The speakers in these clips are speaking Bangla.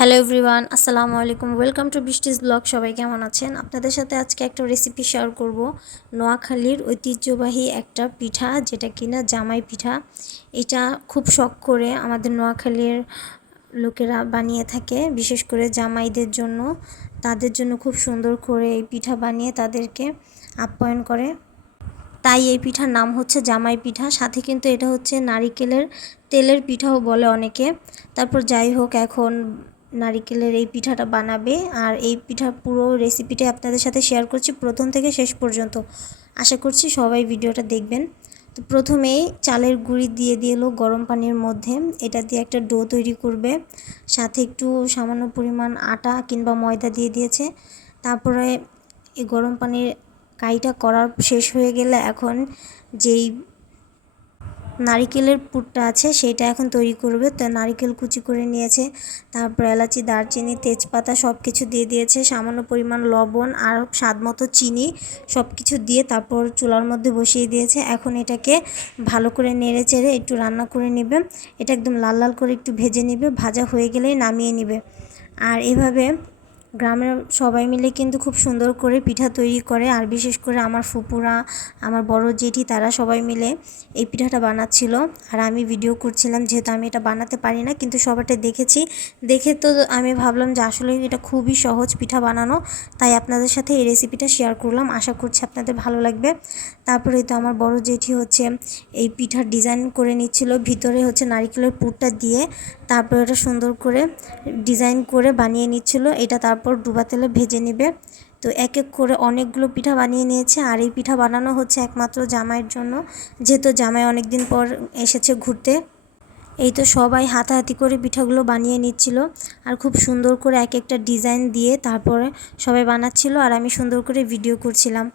হ্যালো এভরিওয়ান, আসসালামু আলাইকুম। Welcome to বৃষ্টিস blog. সবাই কেমন আছেন? আপনাদের সাথে আজকে একটা রেসিপি শেয়ার করব। নোয়াখালীর ঐতিহ্যবাহী একটা পিঠা, যেটা কিনা জামাই পিঠা। এটা খুব শখ করে আমাদের নোয়াখালীর লোকেরা বানিয়ে থাকে, বিশেষ করে জামাইদের জন্য। তাদের জন্য খুব সুন্দর করে এই পিঠা বানিয়ে তাদেরকে আপ্যায়ন করে। তাই এই পিঠার নাম হচ্ছে জামাই পিঠা। সাথে কিন্তু এটা হচ্ছে নারিকেলের তেলের পিঠাও বলে অনেকে। তারপর যাই হোক, এখন নারিকেলের এই পিঠাটা বানাবে, আর এই পিঠার পুরো রেসিপিটা আপনাদের সাথে শেয়ার করছি প্রথম থেকে শেষ পর্যন্ত। আশা করছি সবাই ভিডিওটা দেখবেন। তো প্রথমেই চালের গুঁড়ি দিয়ে দিল গরম পানির মধ্যে। এটা দিয়ে একটা ডো তৈরি করবে, সাথে একটু সামান্য পরিমাণ আটা কিংবা ময়দা দিয়ে দিয়েছে। তারপরে এই গরম পানির কাইটা করার শেষ হয়ে গেলে এখন যেই নারিকেলের পুরটা আছে সেটা এখন তৈরি করবে। তো নারিকেল কুচি করে নিয়েছে, তারপর এলাচি, দারচিনি, তেজপাতা সব কিছু দিয়ে দিয়েছে, সামান্য পরিমাণ লবণ আর স্বাদ মতো চিনি সব কিছু দিয়ে তারপর চুলার মধ্যে বসিয়ে দিয়েছে। এখন এটাকে ভালো করে নেড়ে চেড়ে একটু রান্না করে নেবে। এটা একদম লাল লাল করে একটু ভেজে নেবে, ভাজা হয়ে গেলেই নামিয়ে নেবে। আর এভাবে গ্রামের সবাই মিলে কিন্তু খুব সুন্দর করে পিঠা তৈরি করে। আর বিশেষ করে আমার ফুপুরা, আমার বড় জেঠি, তারা সবাই মিলে এই পিঠাটা বানাচ্ছিল আর আমি ভিডিও করছিলাম, যেহেতু আমি এটা বানাতে পারি না, কিন্তু সবাইটা দেখেছি। দেখে তো আমি ভাবলাম যে আসলে এটা খুবই সহজ পিঠা বানানো, তাই আপনাদের সাথে এই রেসিপিটা শেয়ার করলাম। আশা করছি আপনাদের ভালো লাগবে। তারপরে তো আমার বড় জেঠি হচ্ছে এই পিঠার ডিজাইন করে নিচ্ছিল, ভিতরে হচ্ছে নারকেলের পুরটা দিয়ে তারপর এটা সুন্দর করে ডিজাইন করে বানিয়ে নিচ্ছিল। এটা তারপর ডুবা তেলে ভেজে নেবে। তো এক এক করে অনেকগুলো পিঠা বানিয়ে নিয়েছে। আর এই পিঠা বানানো হচ্ছে একমাত্র জামাইয়ের জন্য, যেহেতু জামাই অনেক দিন পর এসেছে ঘুরতে। এই তো সবাই হাতাহাতি করে পিঠাগুলো বানিয়ে নিচ্ছিল, আর খুব সুন্দর করে এক একটা ডিজাইন দিয়ে তারপরে সবাই বানাচ্ছিল, আর আমি সুন্দর করে ভিডিও করছিলাম।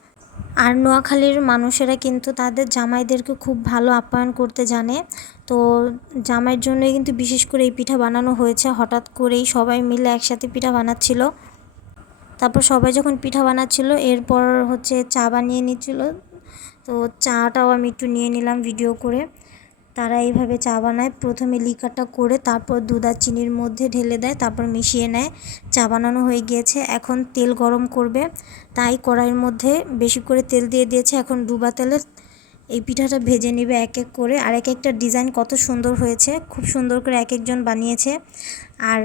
আর নোয়াখালীর মানুষেরা কিন্তু তাদের জামাইদেরকে খুব ভালো আপ্যায়ন করতে জানে। তো জামাইয়ের জন্যই কিন্তু বিশেষ করে এই পিঠা বানানো হয়েছে। হঠাৎ করেই সবাই মিলে একসাথে পিঠা বানাচ্ছিল। তারপর সবাই যখন পিঠা বানাচ্ছিল, এরপর হচ্ছে চা বানিয়ে নিচ্ছিল। তো চাটাও আমি একটু নিয়ে নিলাম ভিডিও করে। তারা এইভাবে চা বানায়, প্রথমে লিকারটা করে তারপর দুধ আর চিনির মধ্যে ঢেলে দেয়, তারপর মিশিয়ে নেয়। চা বানানো হয়ে গিয়েছে, এখন তেল গরম করবে, তাই কড়াইয়ের মধ্যে বেশি করে তেল দিয়ে দিয়েছে। এখন ডুবা তেলে এই পিঠাটা ভেজে নেবে এক এক করে। আর এক একটা ডিজাইন কত সুন্দর হয়েছে, খুব সুন্দর করে এক একজন বানিয়েছে। আর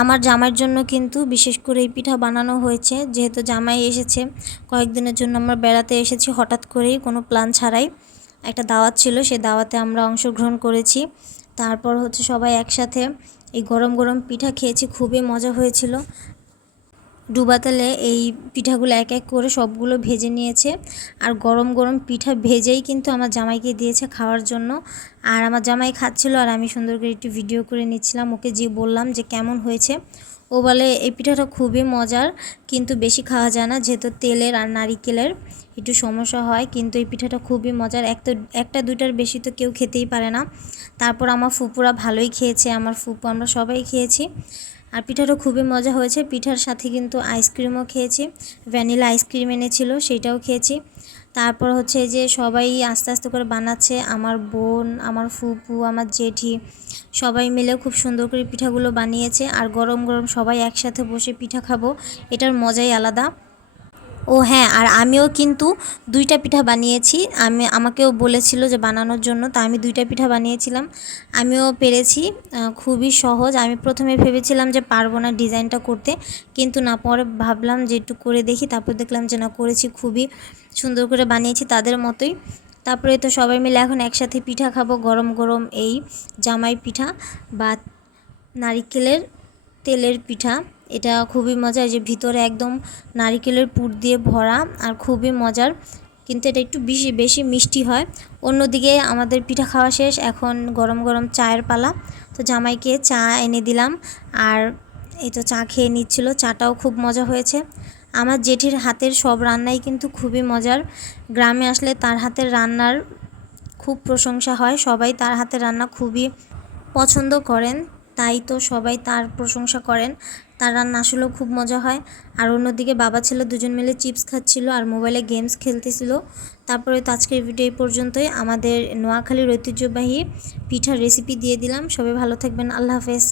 আমার জামাইয়ের জন্য কিন্তু বিশেষ করে এই পিঠা বানানো হয়েছে, যেহেতু জামাই এসেছে কয়েকদিনের জন্য। আমরা বেড়াতে এসেছি হঠাৎ করেই, কোনো প্ল্যান ছাড়াই। একটা দাওয়াত ছিল, সেই দাওয়াতে আমরা অংশগ্রহণ করেছি। তারপর হচ্ছে সবাই একসাথে এই গরম গরম পিঠা খেয়েছি, খুবই মজা হয়েছিল। ডুবা তেলে এই পিঠাগুলো এক এক করে সবগুলো ভেজে নিয়েছে, আর গরম গরম পিঠা ভেজেই কিন্তু আমার জামাইকে দিয়েছে খাওয়ার জন্য। আর আমার জামাই খাচ্ছিল, আর আমি সুন্দর করে একটু ভিডিও করে নিচ্ছিলাম। ওকে যে বললাম যে কেমন হয়েছে, ও বলে এই পিঠাটা খুবই মজার, কিন্তু বেশি খাওয়া যায় না, যেহেতু তেলের আর নারিকেলের একটু সমস্যা হয়। কিন্তু এই পিঠাটা খুবই মজার, একটা দুইটার বেশি তো কেউ খেতেই পারে না। তারপর আমার ফুপুরা ভালোই খেয়েছে, আমার ফুপু, আমরা সবাই খেয়েছি। আর পিঠাটা খুবই মজা হয়েছে। পিঠার সাথে কিন্তু আইসক্রিমও খেয়েছি, ভ্যানিলা আইসক্রিম এনেছিল, সেইটাও খেয়েছি। তারপর হচ্ছে যে সবাই আস্তে আস্তে করে বানাচ্ছে, আমার বোন, আমার ফুপু, আমার জেঠি, সবাই মিলে খুব সুন্দর করে পিঠাগুলো বানিয়েছে। আর গরম গরম সবাই একসাথে বসে পিঠা খাবো, এটার মজাই আলাদা। ও হ্যাঁ, আর আমিও কিন্তু ২টা পিঠা বানিয়েছি। আমাকেও বলেছিল যে বানানোর জন্য, তা আমি ২টা পিঠা বানিয়েছিলাম, আমিও পেরেছি। খুবই সহজ। আমি প্রথমে ভেবেছিলাম যে পারবো না ডিজাইনটা করতে, কিন্তু না, পরে ভাবলাম যে একটু করে দেখি, তারপর দেখলাম যে না, করেছি, খুবই সুন্দর করে বানিয়েছি তাদের মতোই। তারপরে তো সবাই মিলে এখন একসাথে পিঠা খাবো, গরম গরম এই জামাই পিঠা বা নারিকেলের তেলের পিঠা। এটা খুবই মজার, যে ভিতরে একদম নারিকেলের পুর দিয়ে ভরা, আর খুবই মজার। কিন্তু এটা একটু বেশি বেশি মিষ্টি হয়। অন্যদিকে আমাদের পিঠা খাওয়া শেষ, এখন গরম গরম চায়ের পালা। তো জামাইকে চা এনে দিলাম, আর এই তো চা খেয়ে নিচ্ছিল। চাটাও খুব মজা হয়েছে। আমার জেঠির হাতের সব রান্নাই কিন্তু খুবই মজার। গ্রামে আসলে তার হাতের রান্নার খুব প্রশংসা হয়, সবাই তার হাতের রান্না খুবই পছন্দ করেন, তাই তো সবাই তার প্রশংসা করেন। তার রান্না আসলেও খুব মজা হয়। আর অন্যদিকে বাবা ছেলে দুজন মিলে চিপস খাচ্ছিল আর মোবাইলে গেমস খেলতেছিল। তারপরে তো আজকের ভিডিও এই পর্যন্তই। আমাদের নোয়াখালীর ঐতিহ্যবাহী পিঠার রেসিপি দিয়ে দিলাম। সবাই ভালো থাকবেন, আল্লাহ হাফেজ।